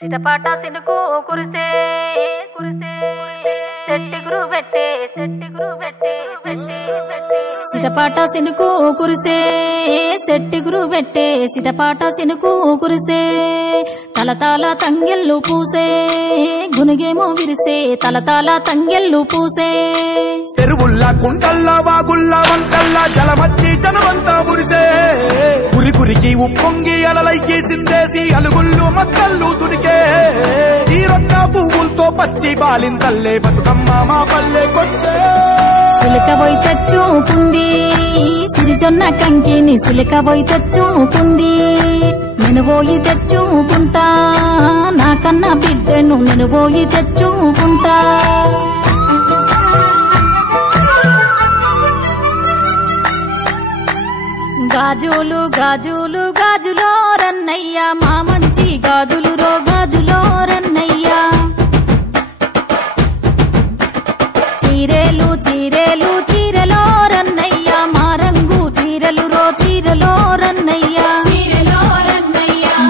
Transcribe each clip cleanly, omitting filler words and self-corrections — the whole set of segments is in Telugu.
సిటపాట సినుకు కురిసే కురిసే సెట్టి గురు పెట్టే సిటపాట సినుకు కురిసే సెట్టి గురు పెట్టే సిటపాట సినుకు కురిసే తలతాల తంగెల్లు పూసే గునుగేమో విరిసే తలతాల తంగెల్లు పూసే చెరువుల్లా కుంటల్లా వాగుల్లా వంకల్లా జలమచ్చి జనమంతా మురిసే ఉరికురికి ఉప్పొంగి అలలయ్యి సిందేసి అలుగుళ్ళు మక్కళ్ళు తుడికే తీరంగా పువ్వులతో పచ్చి బాలింతల్లే బతుకమ్మ మా పల్లెకొచ్చే సిలికబోయి తెచ్చుకుంది సిరిజొన్న కంకిని సిలికబోయి తెచ్చుకుంది నేను పోయి తెచ్చుకుంటా నాకన్నా బిడ్డను నేను పోయి తెచ్చుకుంటా గాజులు గాజులు గాజులో రన్నయ్య మా మంచి గాజులు రో గాజులో రన్నయ్య చీరేలు చీరేలు చీరలో రన్నయ్య మా రంగు చీరలు రో చీరలో రన్నయ్య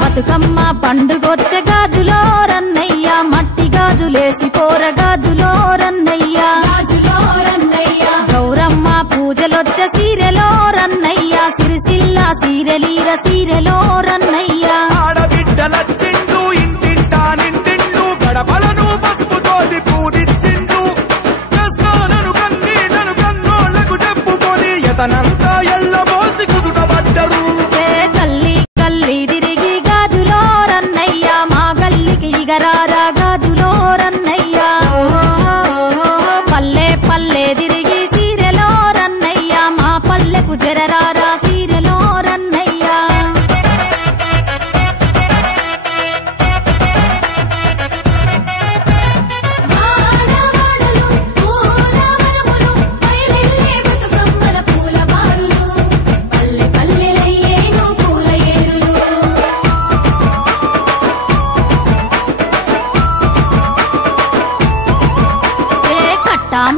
బతుకమ్మ పండుగొచ్చే గాజులో రన్నయ్య మట్టి గాజులేసి పోర గాజులో రన్నయ్య గౌరమ్మ పూజలొచ్చే సీరెలో రన్నయ్య సిరిసిల్ల సీరెలీర సీరెలో రన్నయ్య ఆడబిడ్డలచ్చిండు ఇంటింటా నిండిండు గడపలను పసుపుతోటి పూజిచ్చిండు కృష్ణను కన్నీళ్లను కన్నోళ్లకు చెప్పుకొని ఎతనంతా ఎల్లబోసి కుదుటబడ్డరు గల్లీ గల్లీ తిరిగి గాజులో రన్నయ్య మా గల్లికి ఇగరారా గాజులో రన్నయ్య పల్లె పల్లె తిరిగి సీరెలో రన్నయ్య మా పల్లెకు జరరారా సీరెలో రన్నయ్య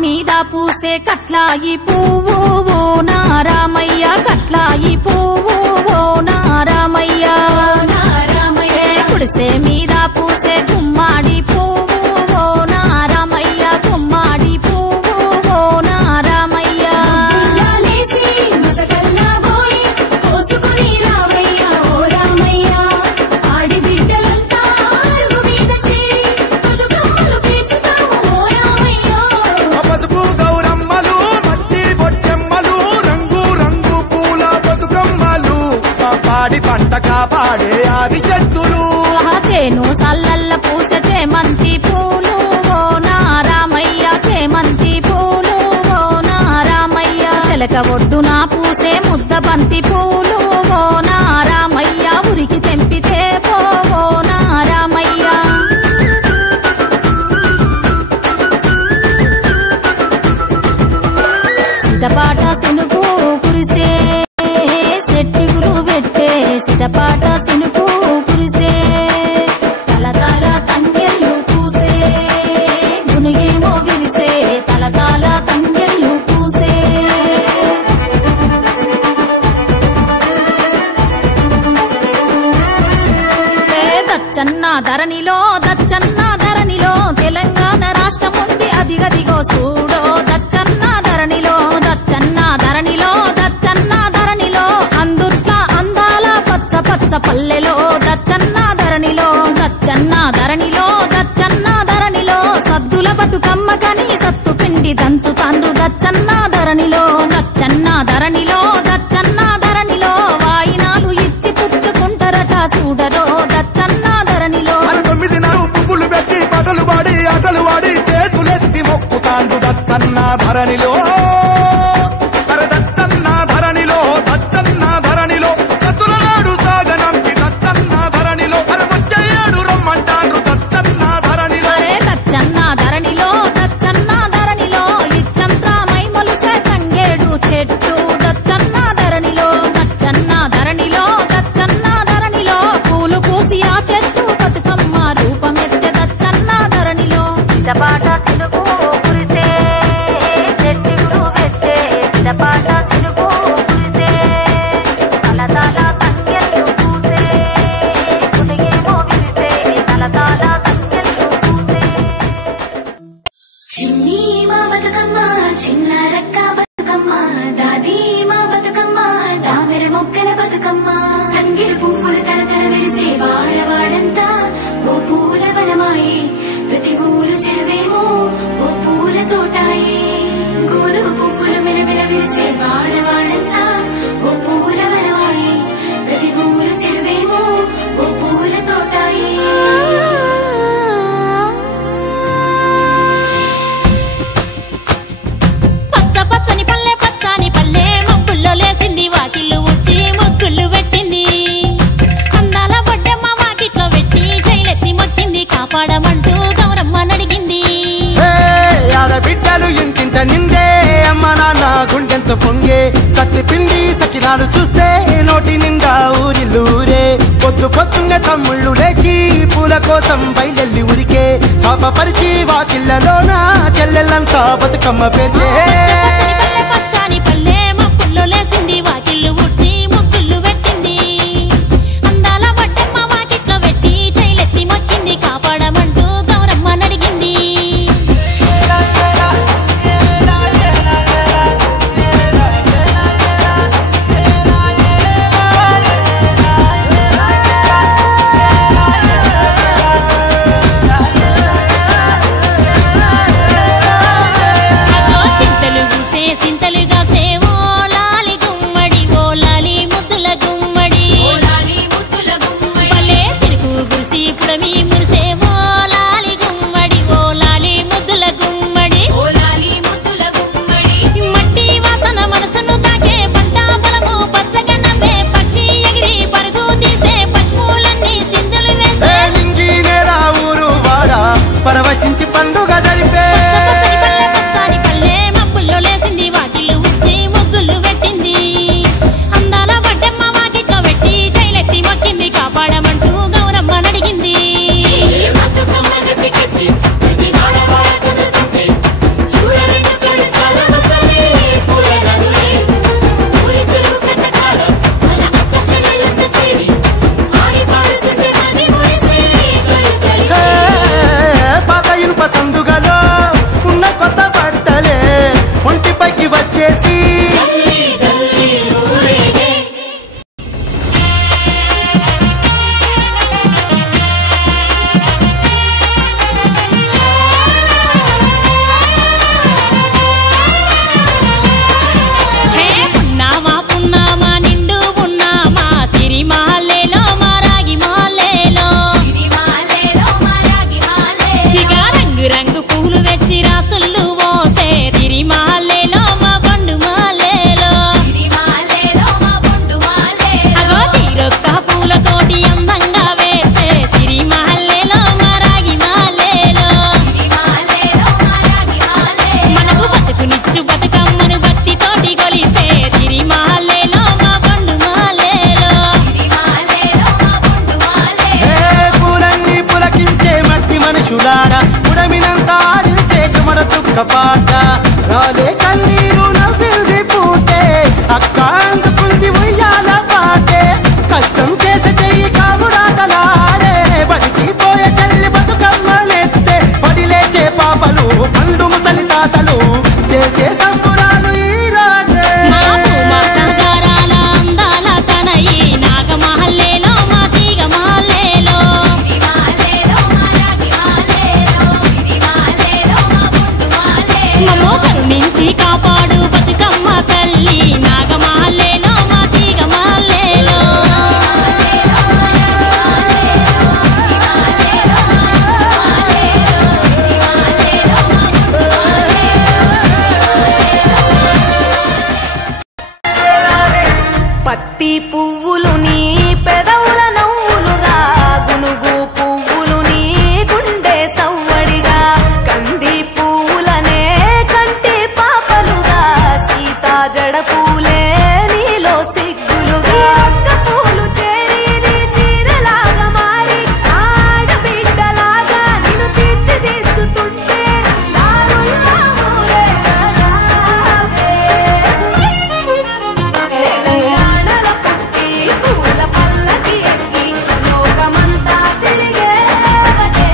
మీద పూసే కట్లాయి పువ్వు ఓ నారామయ్య కట్లాయి పువ్వు ఓ నారామయ్య కుడిసే మీద పూసే గుమ్మాడి పువ్వు ఓ నారామయ్య గుమ్మాడి పువ్వు ఓ నారామయ్య పంట కాపాడే ఆది శక్తులు చేను సల్లల్ల పూస చేమంతి పూలు ఓ నారామయ్య చేమంతి పూలు ఓ నారామయ్య చిలక ఒడ్డున పూసే ముద్ద బంతి పూలు ఓ నారామయ్య ఉరికి తెంపితే పో ఓ నారామయ్య సిటపాట సినుకు కురిసే సెట్టి గురు పెట్టే సిటపాట సినుకు కురిసే తలతాల తంగెల్లు పూసే గునిగేమో విరిసే తలతాల తంగెల్లు పూసే దచ్చన్న ధరణిలో తెలంగాణ రాష్ట్రం ఉంది అదిగదిగో చూడో దచ్చన్న ధరణిలో అందుట్ల అందాల పచ్చ పచ్చ పల్లెలో దచ్చన్న ధరణిలో సద్దుల బతుకమ్మ కని సత్తు పిండి దంచు తండ్రు దచ్చన్న ధరణిలో వాయినాలు ఇచ్చి పుచ్చుకుంటారట చూడరో దచ్చన్న ధరణిలో 9 పువ్వులు పెట్టి పాటలు పాడి ఆటలు వాడి చేతులెత్తి మొక్కుతాండు దచ్చన్న ధరణిలో సత్తుల నాడు సాగనంపి దచ్చన్న ధరణిలో వచ్చేయాడు రమ్మంటాడు దచ్చన్న ధరణిలో ఇచ్చంతా మై మొలుసే తంగేడు చెట్టు దచ్చన్న ధరణిలో పూలు పూసి ఆ చెట్టు బతుకమ్మ రూపమెత్తే దచ్చన్న ధరణిలో సిటపాట సినుకు కురిసే చెట్టి గురు ఎంత పొంగే సత్తి పిండి సకినాలు చూస్తే నోటి నిండా ఊరిల్లూరే పొద్దు పొద్దున్నే తమ్ముళ్ళు లేచి పూల కోసం బయలెల్లి ఉరికే శాపపరిచి వాకిళ్ళలోన చెల్లెళ్ళంతా బతుకమ్మ పేర్చే పచ్చాని పల్లె మా పుల్లో లేసింది వాకిళ్ళు ఊడ్చి ముగ్గుళ్ళు పెట్టింది అందాల బట్టమ్మ వాకిట్లో పెట్టి చైలెత్తి మొక్కింది కాపాడమంటూ గౌరమ్మ నడిగింది పరవశించి పండుగ జరిపే పచ్చాని పల్లె మా పుల్లో లేసింది వాకిళ్ళు ఊడ్చి ముగ్గుళ్ళు పెట్టింది అందాల బట్టమ్మ వాకిట్లో పెట్టి చైలెత్తి మొక్కింది కాపాడమంటూ గౌరమ్మ నడిగింది సందుగలో ఉన్న కొత్త బట్టలే ఒంటిపైకి వచ్చేసి పున్నామా నిండు పున్నామా సిరి మాలేలో మా రాగి మాలేలో ఇక రంగు రంగు పూలు తెచ్చి రాసుళ్ళు మోసే సిరి మాలేలో మా పండు మాలేలో అగో తీరొక్క పూలతోటి అందంగా వేసే సిరి మాలేలో మా రాగి మాలేలో మనకు బతుకునిచ్చు బతుకమ్మను భక్తితోటి కొలిసే సిరి మాలేలో మా పండు మాలేలో పూలన్నీ పులకించే మట్టి మనుషులారా ఉడమినంత ఆడించే కుమర తుక్క పాట రాలే కన్నీరు నవ్వింది పూటే అక్క అందుకుంది ఉయ్యాల పాటే కష్టం చేసే చెయ్యి కాముడాటలాడే బడికి పోయే చెల్లి బతుకమ్మ నెత్తే పడిలేచే పాపలు పండు ముసలి తాతలు చేసే సంబురాలు ఈ రాజే మాగారాల అందాల తనయి నాగమహల్లేలో మా తీగ మహల్లేలో మమ్మో కరుణించి కాపాడు బతుకమ్మ తల్లి నాగమహల్లేలో మా తీగ మహల్లేలో పత్తి పువ్వులు నీ పెదవుల నవ్వులుగా గునుగు పువ్వులు నీ గుండె సవ్వడిగా కంది పువ్వులనే కంటి పాపలుగా సీతా జడ పూలే నీలో సిగ్గులుగా ఒక్క పూలు చేరి నీ చీరలాగా మారి ఆడబిడ్డలాగా నిన్ను తీర్చిదిద్దుతుంటే దారుల్లా ఊరేగరావే. తెలంగాణలో పుట్టి పూల పల్లకి ఎక్కి లోకమంతా తిరిగేవటే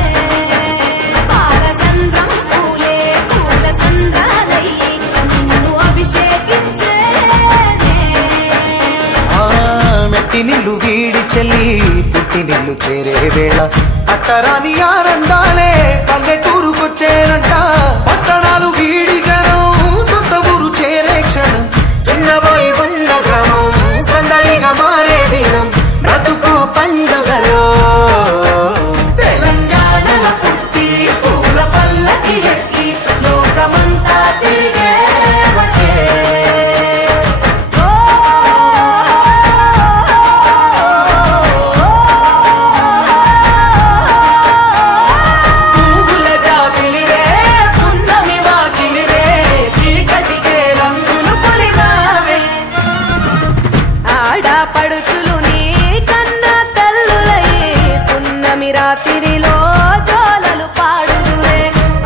పాలసంద్రం పూలే పూల సంద్రాలయ్యి నిన్ను అభిషేకించేనే మెట్టి నిల్లు వీడి చెల్లి పుట్టి నిల్లు చేరే వేళ పట్టరాని ఆనందాలే పల్లెటూరుకొచ్చేనంట పట్టణాలు వీడి జనం సొంత ఊరు చేరే క్షణం చిన్నబోయి ఉన్న గ్రామం సందడిగా మారే దినం బ్రతుకు పండుగలో తెలంగాణలో పుట్టి పూల పల్లకి ఎక్కి లోకమంతా తిరిగేవటే పువ్వుల జాబిలివే పున్నమి వాకిలివే జాతరిలో జోలలు పాడుదురే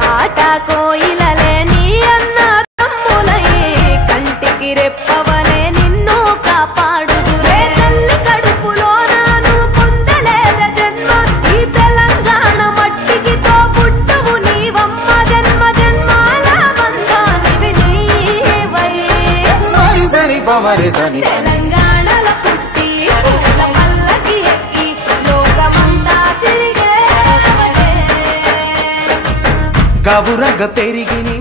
ఆట కోయిలలే నీ అన్న తమ్ములై కంటికి రెప్పవలే నిన్ను కాపాడుదురే తల్లి కడుపులో నాను పొందలేద జన్మ ఈ తెలంగాణ మట్టికి తో పుట్టవు నీవమ్మ జన్మ జన్మాల బంధానివి నీవై మరిసని పమరిసని తెలంగాణలో పుట్టి పూల పల్లకి ఎక్కి లోకమంతా తిరిగేవటే గవురగ పెరిగిని